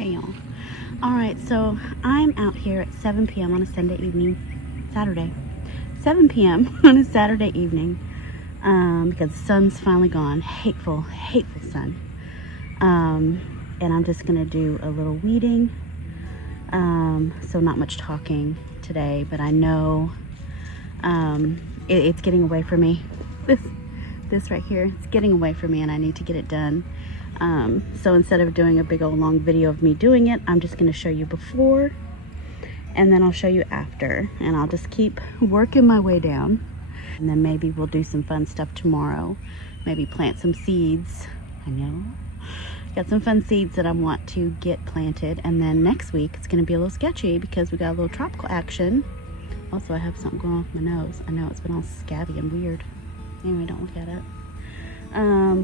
Hey y'all. Alright, so I'm out here at 7 p.m. on a Sunday evening, Saturday. 7 p.m. on a Saturday evening, because the sun's finally gone. Hateful, hateful sun. And I'm just gonna do a little weeding. So not much talking today, but I know it's getting away from me. This right here, it's getting away from me and I need to get it done. So instead of doing a big old long video of me doing it, I'm just going to show you before and then I'll show you after, and I'll just keep working my way down, and then maybe we'll do some fun stuff tomorrow. Maybe plant some seeds. I know, got some fun seeds that I want to get planted, and then next week it's going to be a little sketchy because we got a little tropical action. Also, I have something going on with my nose. I know it's been all scabby and weird. Anyway, don't look at it.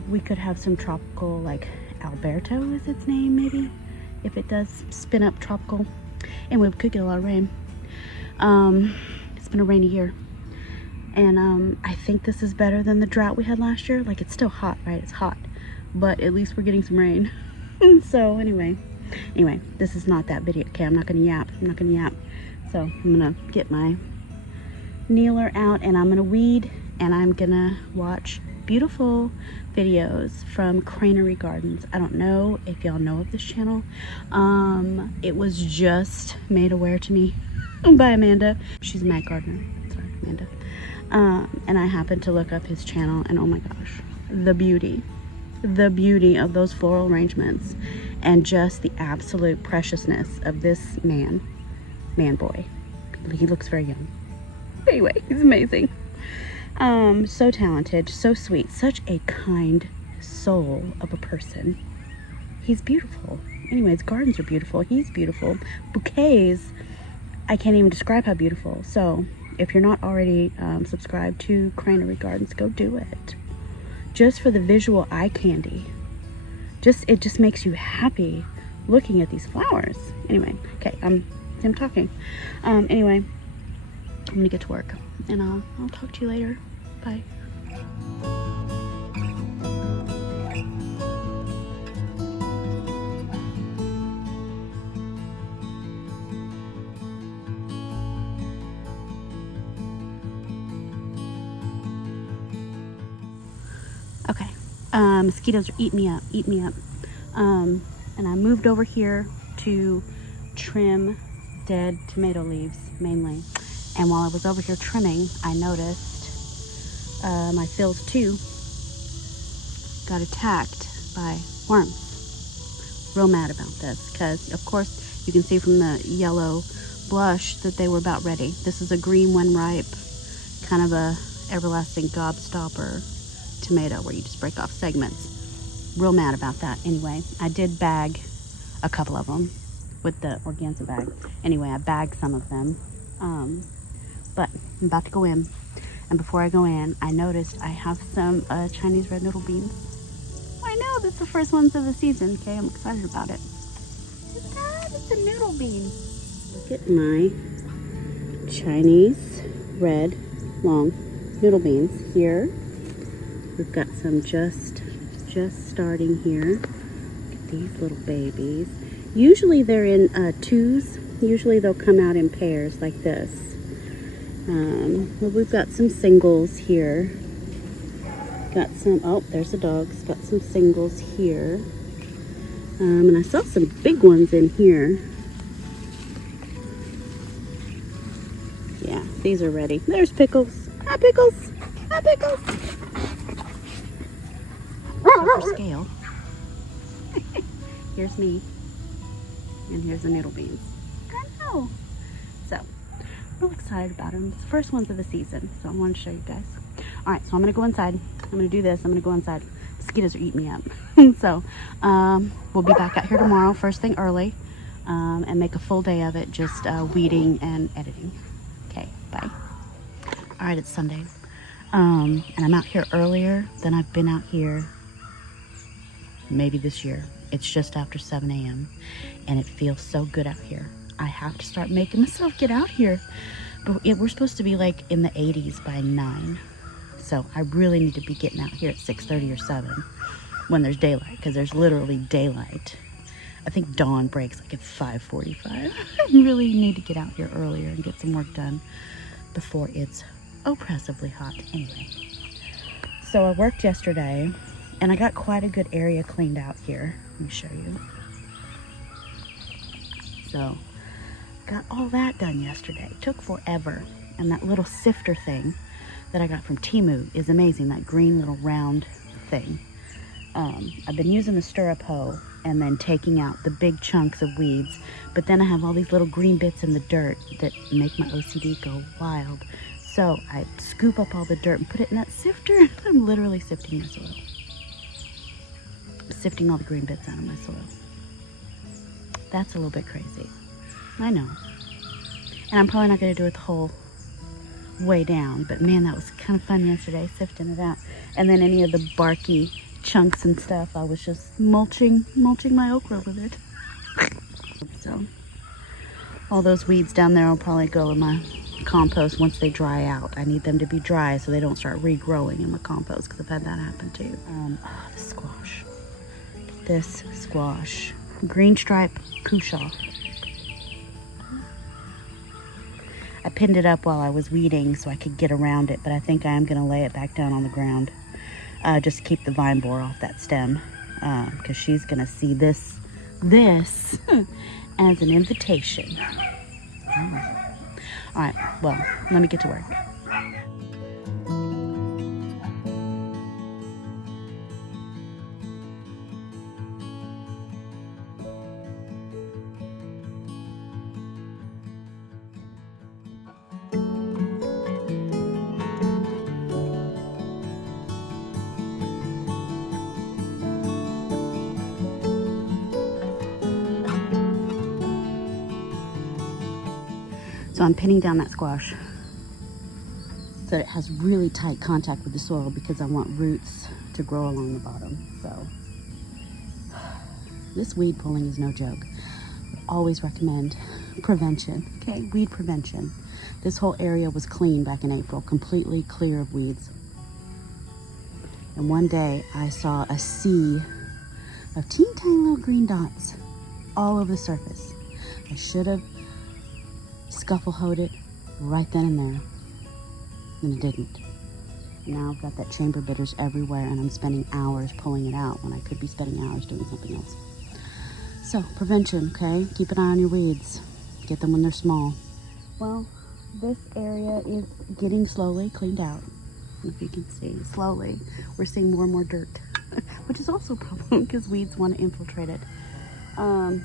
We could have some tropical, like Alberto is its name, maybe, if it does spin up tropical. And we could get a lot of rain. It's been a rainy year, and I think this is better than the drought we had last year. Like, it's still hot, right? It's hot, but at least we're getting some rain. So anyway, this is not that video. Okay, I'm not gonna yap. So I'm gonna get my kneeler out and I'm gonna weed, and I'm gonna watch beautiful videos from Cranery Gardens. I don't know if y'all know of this channel. It was just made aware to me by Amanda. She's a mad gardener. Sorry, Amanda. And I happened to look up his channel, and oh my gosh, the beauty of those floral arrangements, and just the absolute preciousness of this man boy. He looks very young. Anyway, he's amazing. So talented, so sweet, such a kind soul of a person. He's beautiful. Anyways, gardens are beautiful. He's beautiful. Bouquets, I can't even describe how beautiful. So if you're not already subscribed to Cranery Gardens, go do it. Just for the visual eye candy. It just makes you happy looking at these flowers. Anyway, okay, I'm talking. Anyway, I'm gonna get to work, and I'll talk to you later. Bye. Okay, mosquitoes are eating me up. And I moved over here to trim dead tomato leaves mainly. And while I was over here trimming, I noticed my field 2 got attacked by worms. Real mad about this because, of course, you can see from the yellow blush that they were about ready. This is a green when ripe, kind of a everlasting gobstopper tomato where you just break off segments. Real mad about that. Anyway, I did bag a couple of them with the organza bag. Anyway, I bagged some of them. But I'm about to go in, and before I go in, I noticed I have some Chinese red noodle beans. I know, this is the first ones of the season. Okay, I'm excited about it. It's a noodle bean. Look at my Chinese red long noodle beans here. We've got some just starting here. Look at these little babies. Usually they're in twos. Usually they'll come out in pairs like this. Well, we've got some singles here. Got some, oh, there's the dogs. Got some singles here. And I saw some big ones in here. Yeah, these are ready. There's Pickles. Hi, Pickles. Hi, Pickles. So for scale, here's me, and here's the noodle beans. I know. So, I'm excited about them. It's the first ones of the season, so I want to show you guys. All right, so I'm going to go inside. I'm going to do this. I'm going to go inside. Mosquitoes are eating me up. So, we'll be back out here tomorrow, first thing early, and make a full day of it, just weeding and editing. Okay, bye. All right, it's Sunday, and I'm out here earlier than I've been out here maybe this year. It's just after 7 a.m. and it feels so good out here. I have to start making myself get out here. But we're supposed to be like in the 80s by 9. So I really need to be getting out here at 6:30 or 7 when there's daylight, because there's literally daylight I think dawn breaks like at 5:45. I really need to get out here earlier and get some work done before it's oppressively hot. Anyway, so I worked yesterday and I got quite a good area cleaned out here. Let me show you. So got all that done yesterday. It took forever. And that little sifter thing that I got from Temu is amazing. That green little round thing. I've been using the stirrup hoe and then taking out the big chunks of weeds. But then I have all these little green bits in the dirt that make my OCD go wild. So I scoop up all the dirt and put it in that sifter. I'm literally sifting my soil. Sifting all the green bits out of my soil. That's a little bit crazy. I know. And I'm probably not going to do it the whole way down. But man, that was kind of fun yesterday, sifting it out. And then any of the barky chunks and stuff, I was just mulching my okra with it. So all those weeds down there will probably go in my compost once they dry out. I need them to be dry so they don't start regrowing in my compost, because I've had that happen too. The squash. This squash. Green stripe cushaw. I pinned it up while I was weeding so I could get around it, but I think I am going to lay it back down on the ground. Just to keep the vine borer off that stem, because she's going to see this as an invitation. All right, well, let me get to work. So I'm pinning down that squash so that it has really tight contact with the soil, because I want roots to grow along the bottom. So this weed pulling is no joke. I always recommend prevention, okay? Weed prevention. This whole area was clean back in April, completely clear of weeds. And one day I saw a sea of teeny tiny little green dots all over the surface. I should have scuffle hoed it right then and there, and I didn't. Now I've got that chamber bitters everywhere, and I'm spending hours pulling it out when I could be spending hours doing something else. So prevention, okay? Keep an eye on your weeds. Get them when they're small. Well, this area is getting slowly cleaned out. If you can see, slowly we're seeing more and more dirt, which is also a problem because weeds want to infiltrate it.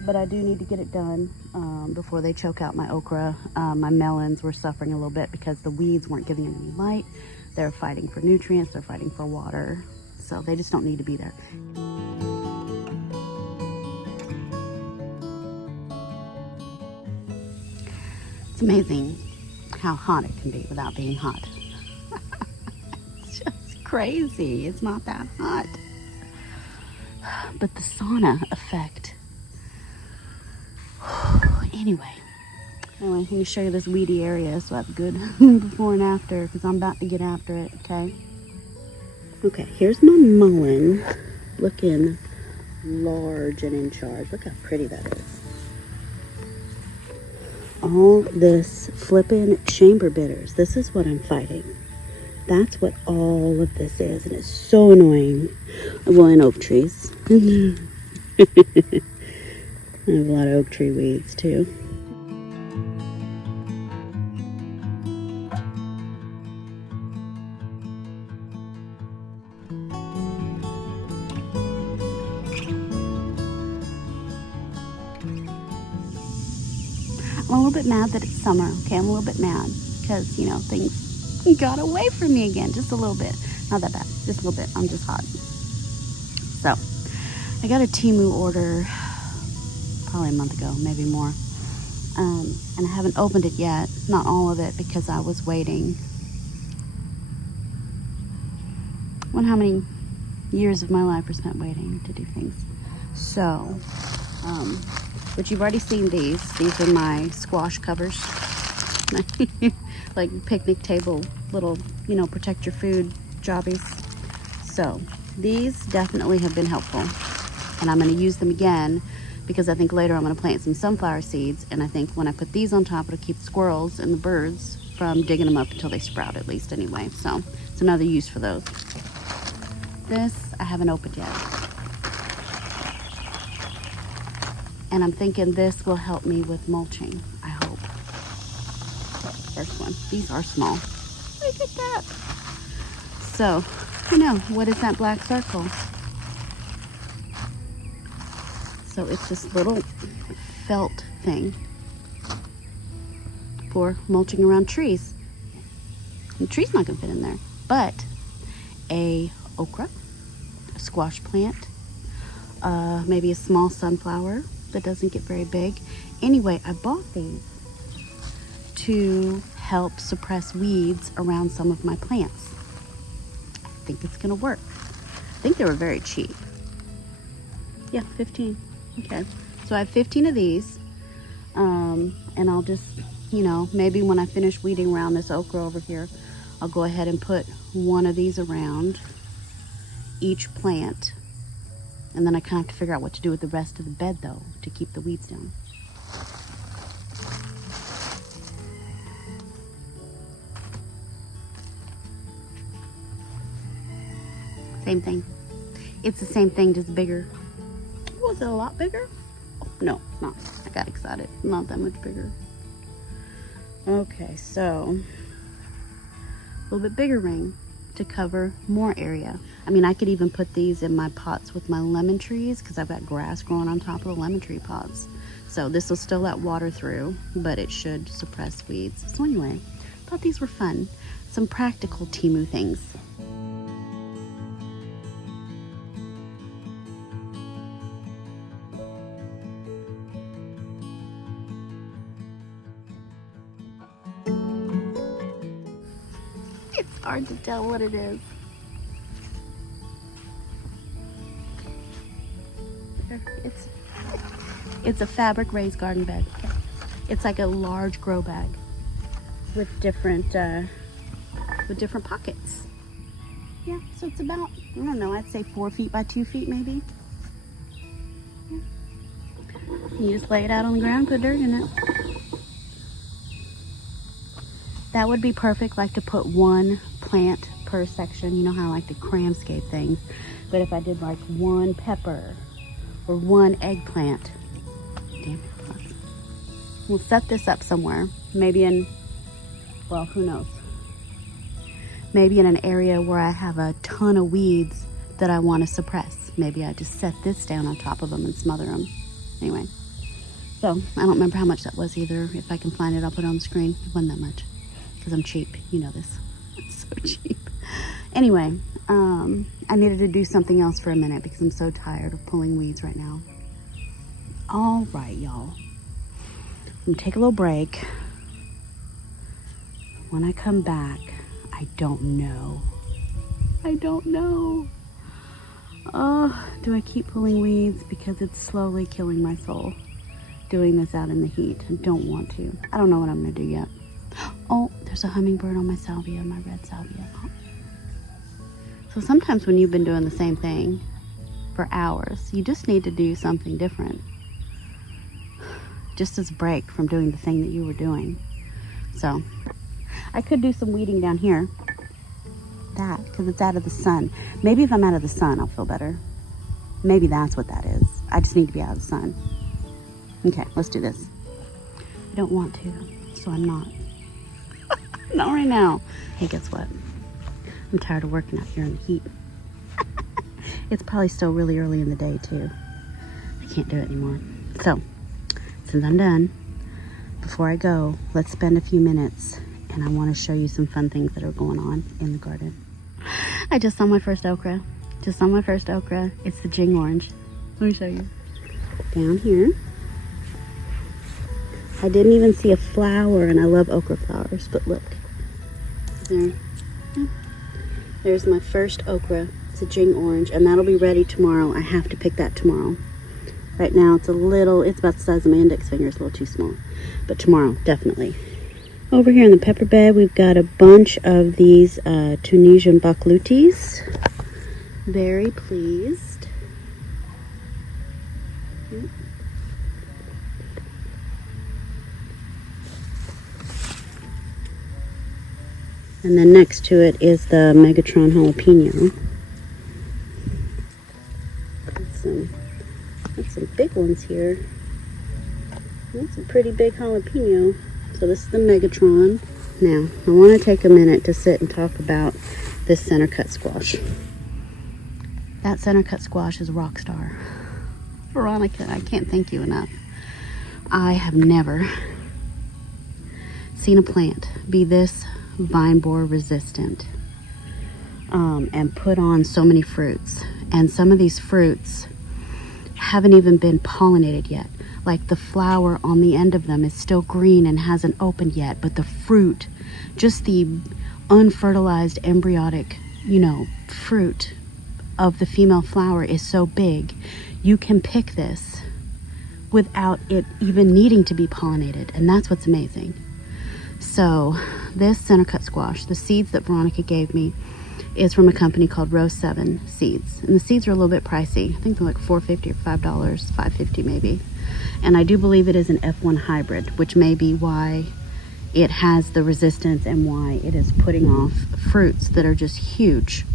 But I do need to get it done before they choke out my okra. My melons were suffering a little bit because the weeds weren't giving them any light. They're fighting for nutrients, they're fighting for water, so they just don't need to be there. It's amazing how hot it can be without being hot. It's just crazy. It's not that hot. But the sauna effect. Anyway, let me show you this weedy area so I have a good before and after, because I'm about to get after it, okay? Okay, here's my mullein, looking large and in charge. Look how pretty that is. All this flippin' chamber bitters. This is what I'm fighting. That's what all of this is, and it's so annoying. Well, and oak trees. I have a lot of oak tree weeds too. I'm a little bit mad that it's summer, okay? I'm a little bit mad because, you know, things got away from me again, just a little bit. Not that bad, just a little bit. I'm just hot. So, I got a Temu order probably a month ago, maybe more. And I haven't opened it yet, not all of it, because I was waiting. I wonder how many years of my life are spent waiting to do things. So, but you've already seen these. These are my squash covers. Like picnic table, little, you know, protect your food jobbies. So, these definitely have been helpful. And I'm going to use them again because I think later I'm going to plant some sunflower seeds, and I think when I put these on top, it'll keep squirrels and the birds from digging them up until they sprout, at least anyway. So it's another use for those. This I haven't opened yet, and I'm thinking this will help me with mulching, I hope. First one. These are small. Look at that. So, you know, what is that black circle? So it's this little felt thing for mulching around trees. The tree's not gonna fit in there, but a okra, a squash plant, maybe a small sunflower that doesn't get very big. Anyway, I bought these to help suppress weeds around some of my plants. I think it's gonna work. I think they were very cheap. Yeah, 15. Okay, so I have 15 of these, and I'll just, you know, maybe when I finish weeding around this okra over here, I'll go ahead and put one of these around each plant, and then I kind of have to figure out what to do with the rest of the bed, though, to keep the weeds down. Same thing. It's the same thing, just bigger. Was it a lot bigger? Oh, no, not. I got excited. Not that much bigger. Okay, so a little bit bigger ring to cover more area. I mean, I could even put these in my pots with my lemon trees because I've got grass growing on top of the lemon tree pots. So this will still let water through, but it should suppress weeds. So anyway, I thought these were fun. Some practical Temu things. It's hard to tell what it is. It's a fabric raised garden bed. It's like a large grow bag with different pockets. Yeah, so it's about, I don't know, I'd say 4 feet by 2 feet maybe. Yeah. You just lay it out on the ground, put dirt in it. That would be perfect, like to put one plant per section. You know how I like to cramscape things. But if I did like one pepper or one eggplant, damn it, we'll set this up somewhere. Maybe in, well, who knows? Maybe in an area where I have a ton of weeds that I want to suppress. Maybe I just set this down on top of them and smother them. Anyway, so I don't remember how much that was either. If I can find it, I'll put it on the screen. It wasn't that much. Because I'm cheap, you know this. It's so cheap. Anyway, I needed to do something else for a minute because I'm so tired of pulling weeds right now. All right, y'all. I'm gonna take a little break. When I come back, I don't know. I don't know. Oh, do I keep pulling weeds? Because it's slowly killing my soul. Doing this out in the heat. I don't want to. I don't know what I'm gonna do yet. Oh, there's a hummingbird on my salvia, my red salvia. Oh. So sometimes when you've been doing the same thing for hours, you just need to do something different. Just as a break from doing the thing that you were doing. So I could do some weeding down here. That, because it's out of the sun. Maybe if I'm out of the sun, I'll feel better. Maybe that's what that is. I just need to be out of the sun. Okay, let's do this. I don't want to, so I'm not. Not right now. Hey, guess what? I'm tired of working out here in the heat. It's probably still really early in the day, too. I can't do it anymore. So, since I'm done, before I go, let's spend a few minutes, and I want to show you some fun things that are going on in the garden. I just saw my first okra. It's the Jing orange. Let me show you. Down here. I didn't even see a flower, and I love okra flowers, but look. There. There's my first okra. It's a Jing orange, and that'll be ready tomorrow. I have to pick that tomorrow. Right now, it's about the size of my index finger. It's a little too small. But tomorrow, definitely. Over here in the pepper bed, we've got a bunch of these Tunisian baklutes. Very pleased. And then next to it is the Megatron jalapeno. That's some big ones here. That's a pretty big jalapeno. So this is the Megatron. Now, I want to take a minute to sit and talk about this center cut squash. That center cut squash is a rock star. Veronica, I can't thank you enough. I have never seen a plant be this vine borer resistant and put on so many fruits. And some of these fruits haven't even been pollinated yet. Like the flower on the end of them is still green and hasn't opened yet, but the fruit, just the unfertilized embryonic, fruit of the female flower is so big, you can pick this without it even needing to be pollinated, and that's what's amazing. So this center cut squash, the seeds that Veronica gave me, is from a company called Row 7 Seeds, and the seeds are a little bit pricey. I think they're like $4.50 or $5, $5.50 maybe. And I do believe it is an F1 hybrid, which may be why it has the resistance and why it is putting off fruits that are just huge.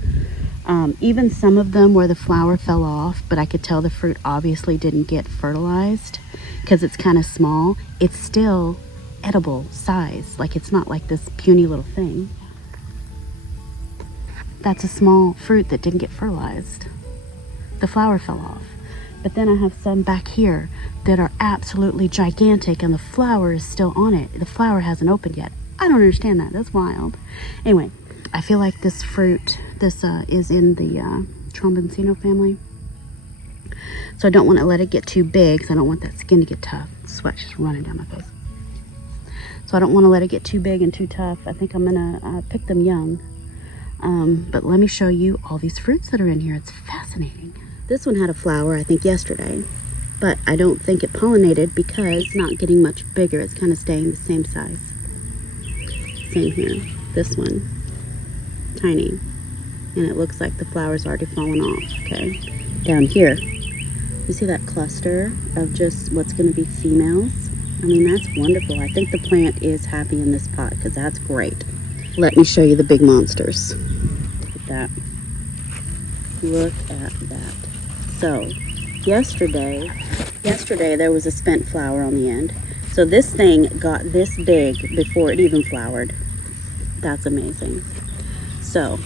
Even some of them where the flower fell off, but I could tell the fruit obviously didn't get fertilized because it's kind of small. It's still edible size. Like, it's not like this puny little thing. That's a small fruit that didn't get fertilized. The flower fell off. But then I have some back here that are absolutely gigantic and the flower is still on it. The flower hasn't opened yet. I don't understand that. That's wild. Anyway, I feel like this fruit, this is in the Tromboncino family. So I don't want to let it get too big because I don't want that skin to get tough. Sweat's just running down my face. So I don't want to let it get too big and too tough. I think I'm going to pick them young. But let me show you all these fruits that are in here. It's fascinating. This one had a flower, I think, yesterday, but I don't think it pollinated because it's not getting much bigger. It's kind of staying the same size. Same here. This one, tiny, and it looks like the flower's already fallen off, okay? Down here, you see that cluster of just what's going to be females? I mean, that's wonderful. I think the plant is happy in this pot because that's great. Let me show you the big monsters. Look at that. Look at that. So, yesterday there was a spent flower on the end. So this thing got this big before it even flowered. That's amazing. So,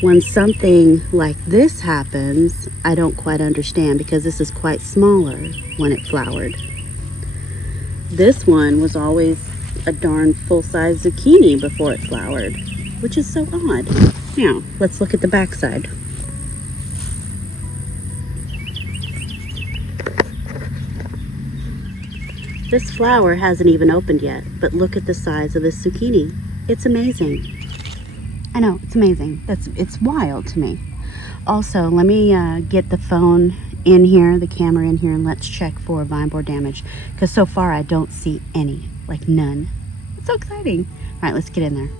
when something like this happens, I don't quite understand because this is quite smaller when it flowered. This one was always a darn full-size zucchini before it flowered, which is so odd. Now, let's look at the backside. This flower hasn't even opened yet, but look at the size of this zucchini. It's amazing. I know, it's amazing. It's wild to me. Also, let me get the phone in here, the camera in here, and let's check for vine borer damage. Because so far I don't see any, like none. It's so exciting. All right, let's get in there.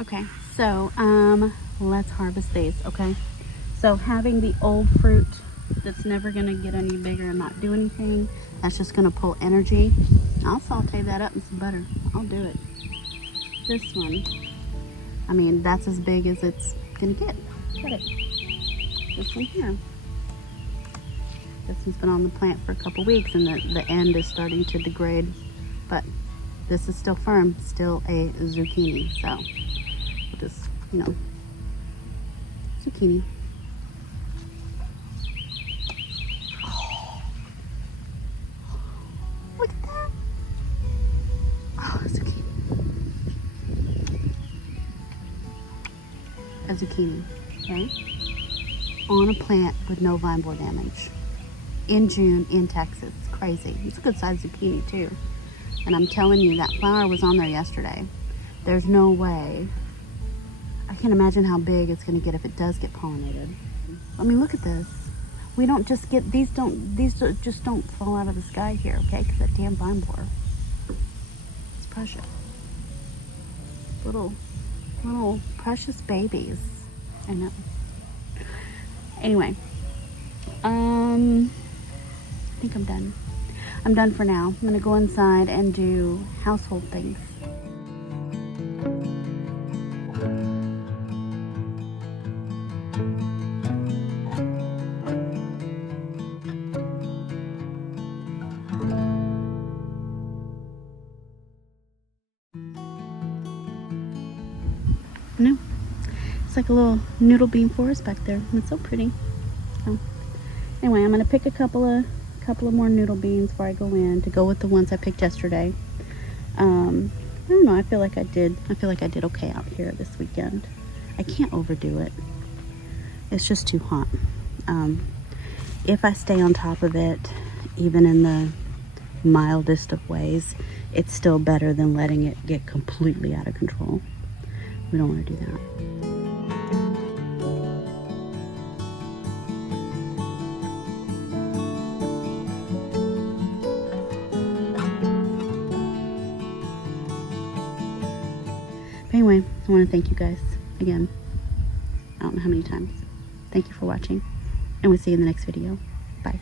Okay, so let's harvest these, okay? So having the old fruit that's never gonna get any bigger and not do anything, that's just gonna pull energy. I'll saute that up in some butter. I'll do it. This one, I mean, that's as big as it's gonna get. Look at it. This one here. This one's been on the plant for a couple weeks and the end is starting to degrade, but this is still firm, still a zucchini, so we'll just, zucchini. Oh, look at that. Oh, zucchini. A zucchini, okay? On a plant with no vine borer damage. In June in Texas. It's crazy. It's a good sized zucchini too. And I'm telling you, that flower was on there yesterday. There's no way. I can't imagine how big it's going to get if it does get pollinated. I mean, look at this. We don't just get, these just don't fall out of the sky here, okay? Because that damn vine borer. It's precious. Little precious babies. I know. Anyway, I think I'm done. I'm done for now. I'm gonna go inside and do household things. No, it's like a little noodle bean forest back there. It's so pretty. So, anyway, I'm gonna pick a couple of more noodle beans before I go in to go with the ones I picked yesterday. I don't know. I feel like I did okay out here this weekend. I can't overdo it. It's just too hot. If I stay on top of it, even in the mildest of ways, it's still better than letting it get completely out of control. We don't want to do that. But anyway, I want to thank you guys again. I don't know how many times. Thank you for watching, and we'll see you in the next video. Bye.